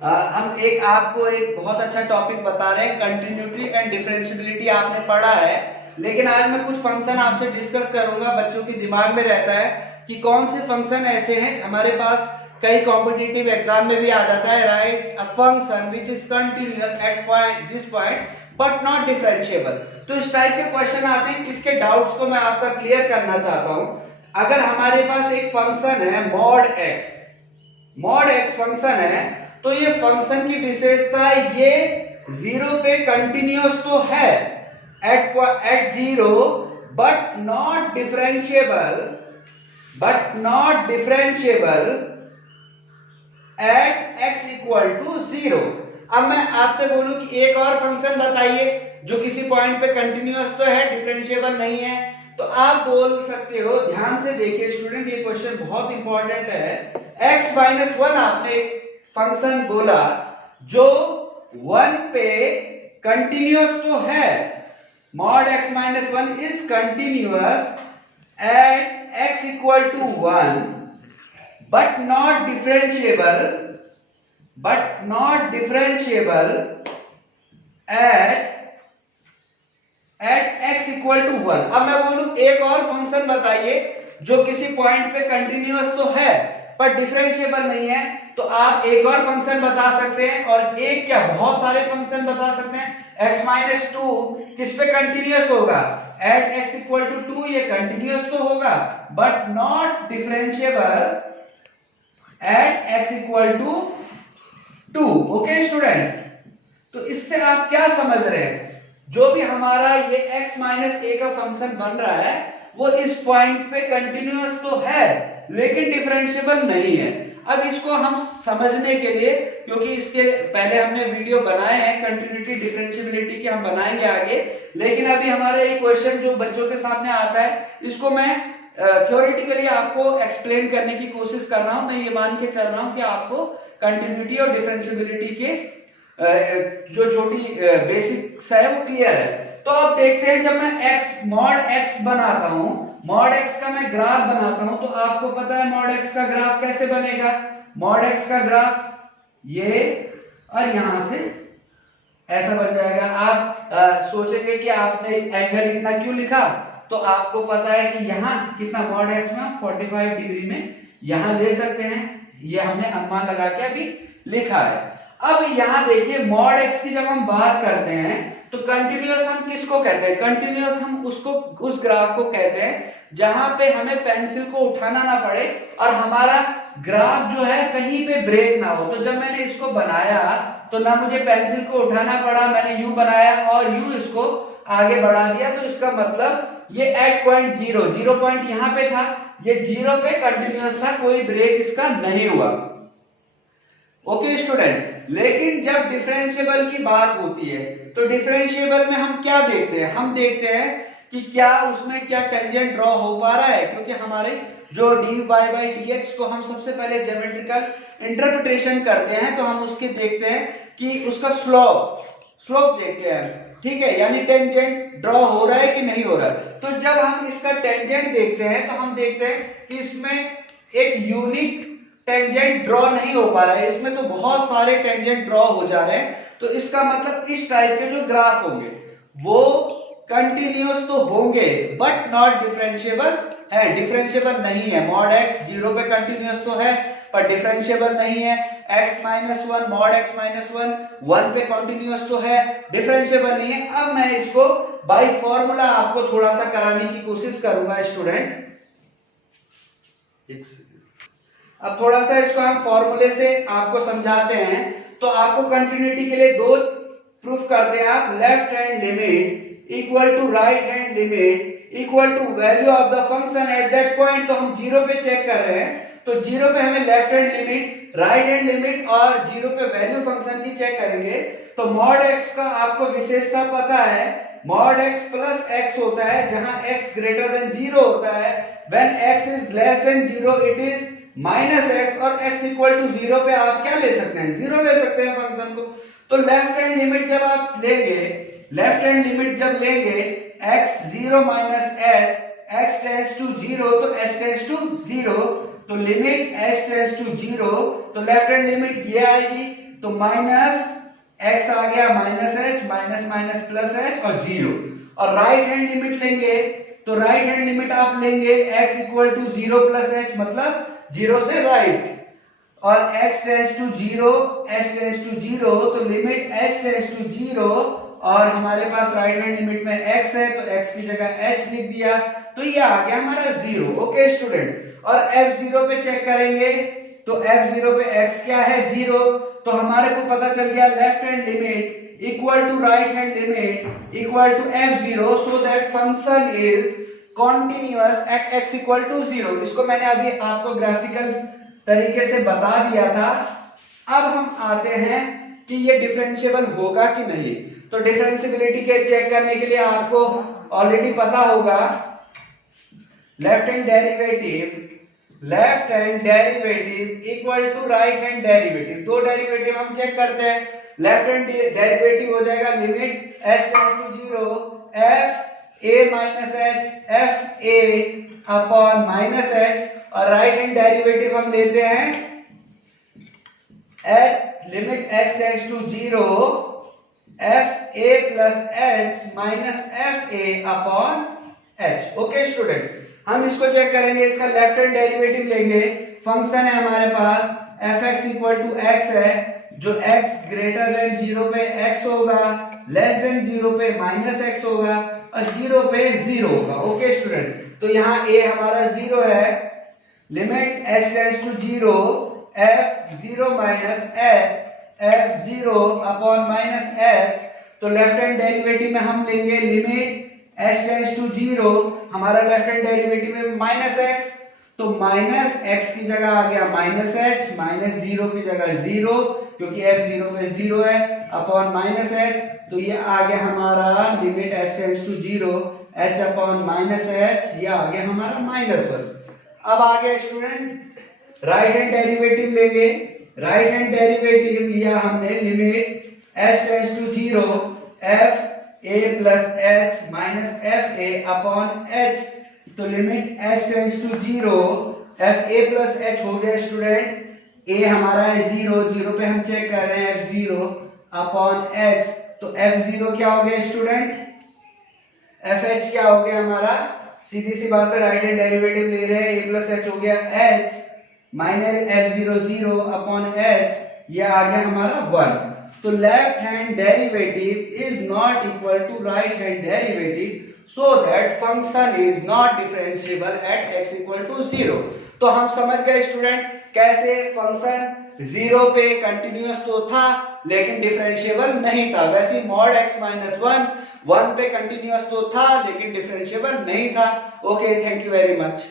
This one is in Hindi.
हम एक आपको एक बहुत अच्छा टॉपिक बता रहे हैं, कंटिन्यूटी एंड डिफरेंशियबिलिटी आपने पढ़ा है, लेकिन आज मैं कुछ फंक्शन आपसे डिस्कस करूंगा। बच्चों के दिमाग में रहता है कि कौन से फंक्शन ऐसे हैं, हमारे पास कई कॉम्पिटिटिव एग्जाम में भी आ जाता है, right a function which is continuous eight point this point but not differentiable. तो इस टाइप के क्वेश्चन आते हैं, इसके डाउट्स को मैं आपका क्लियर करना चाहता हूं। अगर हमारे पास एक फंक्शन है मॉड एक्स फंक्शन है, तो ये फंक्शन की विशेषता ये जीरो पे कंटिन्यूअस तो है at zero, but not differentiable at x equal to zero. अब मैं आपसे बोलूं कि एक और फंक्शन बताइए जो किसी पॉइंट पे कंटिन्यूअस तो है, डिफरेंशिएबल नहीं है, तो आप बोल सकते हो। ध्यान से देखिए स्टूडेंट, ये क्वेश्चन बहुत इंपॉर्टेंट है। x माइनस वन आपने फंक्शन बोला जो वन पे कंटिन्यूअस तो है, mod x minus one is continuous at x equal to one but not differentiable at x equal to 1। अब मैं बोलूं एक और फंक्शन बताइए जो किसी पॉइंट पे कंटिन्यूअस तो है पर डिफरेंशिएबल नहीं है, तो आप एक और फंक्शन बता सकते हैं, और एक क्या बहुत सारे फंक्शन बता सकते हैं। x माइनस टू किस पे कंटिन्यूअस होगा, at x equal to two, ये कंटिन्यूअस तो होगा but not differentiable at x equal to two. Okay student, तो इससे आप क्या समझ रहे हैं, जो भी हमारा ये x माइनस ए का फंक्शन बन रहा है वो इस पॉइंट पे कंटिन्यूअस तो है लेकिन डिफरेंशिएबल नहीं है। अब इसको हम समझने के लिए, क्योंकि इसके पहले हमने वीडियो बनाए हैं कंटिन्यूटी डिफरेंशिएबिलिटी के, हम बनाएंगे आगे, लेकिन अभी हमारा एक क्वेश्चन जो बच्चों के सामने आता है, इसको मैं थ्योरेटिकली आपको एक्सप्लेन करने की कोशिश कर रहा हूं। मैं ये मान के चल रहा हूं कि आपको कंटिन्यूटी और डिफरेंशिएबिलिटी के जो छोटी बेसिक्स है वो क्लियर है। तो अब देखते हैं, जब मैं मॉड x बनाता हूं, मॉड x का मैं ग्राफ बनाता हूं, तो आपको पता है मॉड x का ग्राफ कैसे बनेगा। मॉड x का ग्राफ ये और यहां से ऐसा बन जाएगा। आप सोचेंगे कि आपने एंगल इतना क्यों लिखा, तो आपको पता है कि यहाँ कितना मॉड x में 45 डिग्री में यहां ले सकते हैं, ये हमने अनुमान लगा के अभी लिखा है। अब यहां देखिए मॉड x की जब हम बात करते हैं तो कंटिन्यूअस हम किसको कहते हैं, कंटिन्यूअस हम उस ग्राफ को कहते हैं जहां पे हमें पेंसिल को उठाना ना पड़े और हमारा ग्राफ जो है कहीं पे ब्रेक ना हो। तो जब मैंने इसको बनाया तो ना मुझे पेंसिल को उठाना पड़ा, मैंने यू बनाया और यू इसको आगे बढ़ा दिया, तो इसका मतलब ये एट पॉइंट जीरो पॉइंट यहां पे था, ये जीरो पे कंटिन्यूअस था, कोई ब्रेक इसका नहीं हुआ। ओके स्टूडेंट, लेकिन जब डिफरेंशिएबल की बात होती है तो डिफरेंशिएबल में हम क्या देखते हैं, हम देखते हैं कि क्या उसमें क्या टेंजेंट ड्रॉ हो पा रहा है, क्योंकि हमारे जो dy बाई dx को हम सबसे पहले ज्योमेट्रिकल इंटरप्रिटेशन करते हैं तो हम उसके देखते हैं कि उसका स्लोप देखते हैं, ठीक है, यानी टेंजेंट ड्रॉ हो रहा है कि नहीं हो रहा है। तो जब हम इसका टेंजेंट देखते हैं तो हम देखते हैं कि इसमें एक यूनिक टेंजेंट ड्रॉ नहीं हो पा रहा है, इसमें तो बहुत सारे टेंजेंट ड्रॉ हो जा रहे हैं। तो इसका मतलब इस टाइप के जो ग्राफ होंगे वो कंटिन्यूअस तो होंगे बट नॉट डिफरेंशिएबल है, डिफरेंशिएबल नहीं है। मॉड x जीरो पे कंटिन्यूअस तो है पर डिफरेंशिएबल नहीं है। x minus one, mod x minus one one पे कंटिन्यूअस तो है, डिफरेंशिएबल नहीं है। अब मैं इसको बाय फॉर्मूला आपको थोड़ा सा कराने की कोशिश करूंगा स्टूडेंट। अब थोड़ा सा इसको हम फॉर्मूले से आपको समझाते हैं। तो आपको कंटिन्यूटी के लिए दो प्रूफ करते हैं आप, left hand limit equal to right hand limit equal to value of the function at that point. तो हम जीरो पे चेक कर रहे हैं, तो जीरो पे हमें left hand limit, right hand limit और जीरो पे वैल्यू फंक्शन की चेक करेंगे। तो मॉड x का आपको विशेषता पता है, मॉड x प्लस x होता है जहां x ग्रेटर देन जीरो होता है, when x is less than zero it is minus x, और x इक्वल टू जीरो पे आप क्या ले सकते हैं, जीरो ले सकते हैं फंक्शन को। तो लेफ्ट हैंड लिमिट जब आप लेंगे, लेफ्ट हैंड लिमिट जब लेंगे x zero minus h, x tends to zero तो h टेंड्स टू जीरो, तो limit h tends to zero, तो लेफ्ट हैंड लिमिट ये आएगी तो माइनस x आ गया minus h, minus minus plus h और 0। और राइट हैंड लिमिट लेंगे तो राइट हैंड लिमिट आप लेंगे x equal to 0 plus h, मतलब 0 से राइट, और x tends to 0, h tends to 0, तो लिमिट h टेंड्स टू 0, और हमारे पास राइट हैंड लिमिट में x है तो x की जगह h लिख दिया, तो ये आ गया हमारा 0। ओके स्टूडेंट, और f0 पे चेक करेंगे तो f0 पे x क्या है 0, तो हमारे को पता चल गया left hand limit equal to right hand limit equal to f0, so that function is continuous at x equal to 0। इसको मैंने अभी आपको ग्राफिकल तरीके से बता दिया था। अब हम आते हैं कि ये डिफरेंशिएबल होगा कि नहीं। तो डिफरेंशिएबिलिटी के चेक करने के लिए आपको ऑलरेडी पता होगा left hand derivative equal to right hand derivative. दो डेरिवेटिव हम चेक करते हैं। लेफ्ट हैंड डेरिवेटिव हो जाएगा limit h tends to 0 f a minus h f a upon minus h, और राइट हैंड डेरिवेटिव हम लेते हैं at limit h tends to 0 f a plus h minus f a upon h। Okay student, हम इसको चेक करेंगे। इसका लेफ्ट हैंड डेरिवेटिव लेंगे। फंक्शन है हमारे पास fx इक्वल टू x है, जो x ग्रेटर देन 0 पे x होगा, लेस देन 0 पे माइनस x होगा, और 0 पे 0 होगा। ओके स्टूडेंट, तो यहाँ a हमारा 0 है, limit h tends to 0 f0 minus h f0 upon minus h, तो लेफ्ट हैंड डेरिवेटिव में हम लेंगे लिमिट h टेंड्स टू 0, हमारा लेफ्ट हैंड डेरिवेटिव में माइनस x, तो माइनस x की जगह आ गया माइनस h, माइनस 0 की जगह 0, क्योंकि f0 पे 0 है, अपॉन माइनस h, तो ये आ गया हमारा limit h tends to 0 h upon minus h, ये आ गया हमारा माइनस 1। अब आ गया स्टूडेंट राइट हैंड डेरिवेटिव लेंगे। राइट हैंड डेरिवेटिव लिया हमने limit h tends to 0 f a plus h minus f a upon h, तो limit h tends to 0 f a plus h हो गया स्टूडेंट। a हमारा है 0, 0 पे हम चेक कर रहे हैं f0 अपॉन h, तो f0 क्या हो गया स्टूडेंट, fh क्या हो गया हमारा, सीधी सी बात है, राइट हैंड डेरिवेटिव ले रहे हैं, a प्लस h हो गया h minus f0 0 upon h, ये आ गया हमारा 1। तो left hand derivative is not equal to right hand derivative, so that function is not differentiable at x equal to 0। तो हम समझ गए स्टूडेंट कैसे फंक्शन 0 पे कंटिन्यूअस तो था लेकिन डिफरेंशिएबल नहीं था। वैसे मॉड x माइनस 1 पे कंटिन्यूअस तो था लेकिन डिफरेंशिएबल नहीं था। Okay, thank you very much.